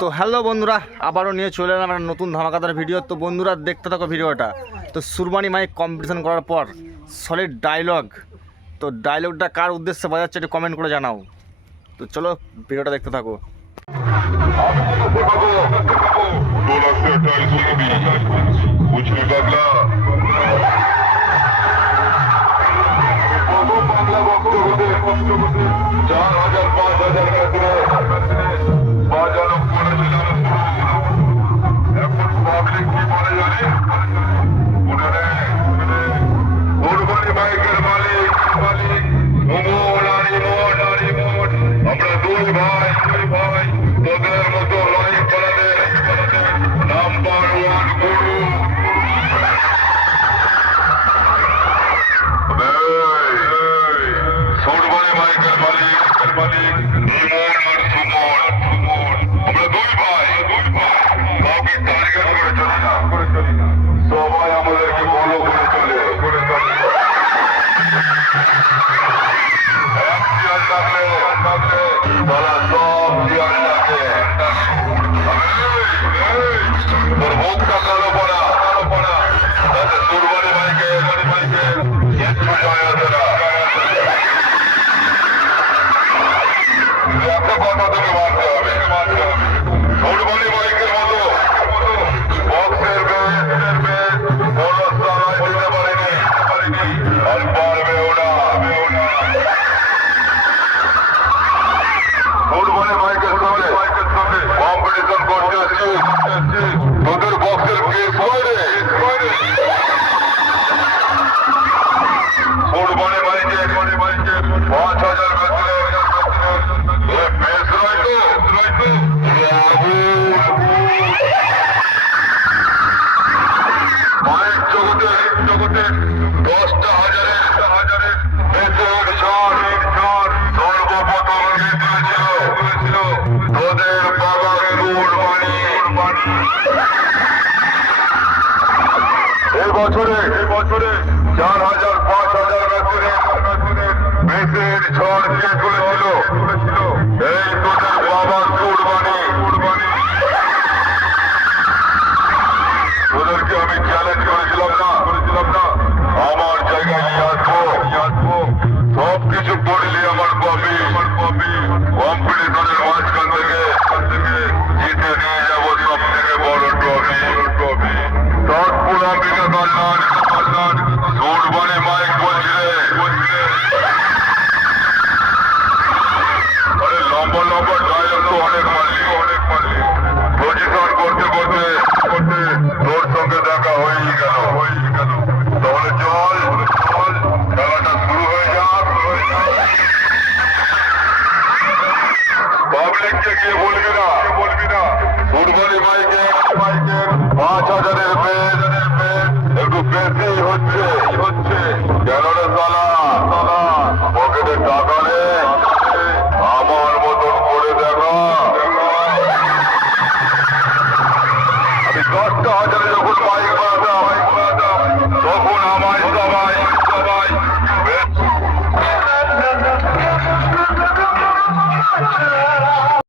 তো হ্যালো বন্ধুরা, আবারও নিয়ে চলে এলাম একটা নতুন ধামাকাদার ভিডিও। তো বন্ধুরা দেখতে থাকো ভিডিওটা। তো সুরবানি মাইক কম্পিটিশন করার পর সলিড ডায়লগ, তো ডায়লগটা কার উদ্দেশ্যে বাজাচ্ছে একটু কমেন্ট করে জানাও। তো চলো ভিডিওটা দেখতে থাকো। সবাই আমাদেরকে ফলো করে চলে এক চেয়ার ডাকলে তারা সব চেয়ার ডাকে। তোর মুখটা কালো পড়া তাতে সুরবানি ভাইকে কিচ্ছু যায় আসে না। একটা কথা তোকে মানতে হবে, সুরবানি ভাইকের মতো বক্সের আর পারবেও না। সুরবানি ভাইকের সঙ্গে কম্পিটিশন করতে আসছিস, তোদের বক্সের কেস বাইরে। সুরবানি ভাইকে ৫,০০০ বেশ রয়েছে। মায়ের জগতে ১০টা হাজারের বেচের ঝড় সর্বপ্রথম তুলেছিল তোদের বাবার কুরবানি। এই বছরে ৪,০০০ ৫,০০০ বেচের ঝড় কে তুলেছিল এই তোদের বাবার কুরবানি। তোদেরকে আমি চ্যালেঞ্জ করেছিলাম না আমার জায়গায় নিয়ে আসবো, সব কিছু করলে আমার কপি কম্পিটিশনের মাঝখান থেকে জিতে নিয়ে যাবো সব থেকে বড় ট্রফি। তাজপুর আমেরিকা কল্যাণ সুরবানি মাইক বলছি রে। আরে লম্বা ডায়লগ তো অনেক মারলি, পজিশন করতে তোর সঙ্গে দেখা হয়েই গেল। তাহলে চল খেলাটা শুরু হয়ে যাক। পাবলিককে গিয়ে বলবি না সুরবানি মাইকের ৫,০০০-এর বেশ একটু বেশি হচ্ছে। কেন রে সালা, পকেটে টাকা নেই, আমার মতন করে দেখা। আমি ১০টা হাজারে যখন মাইক বাজাতাম তখন আমায়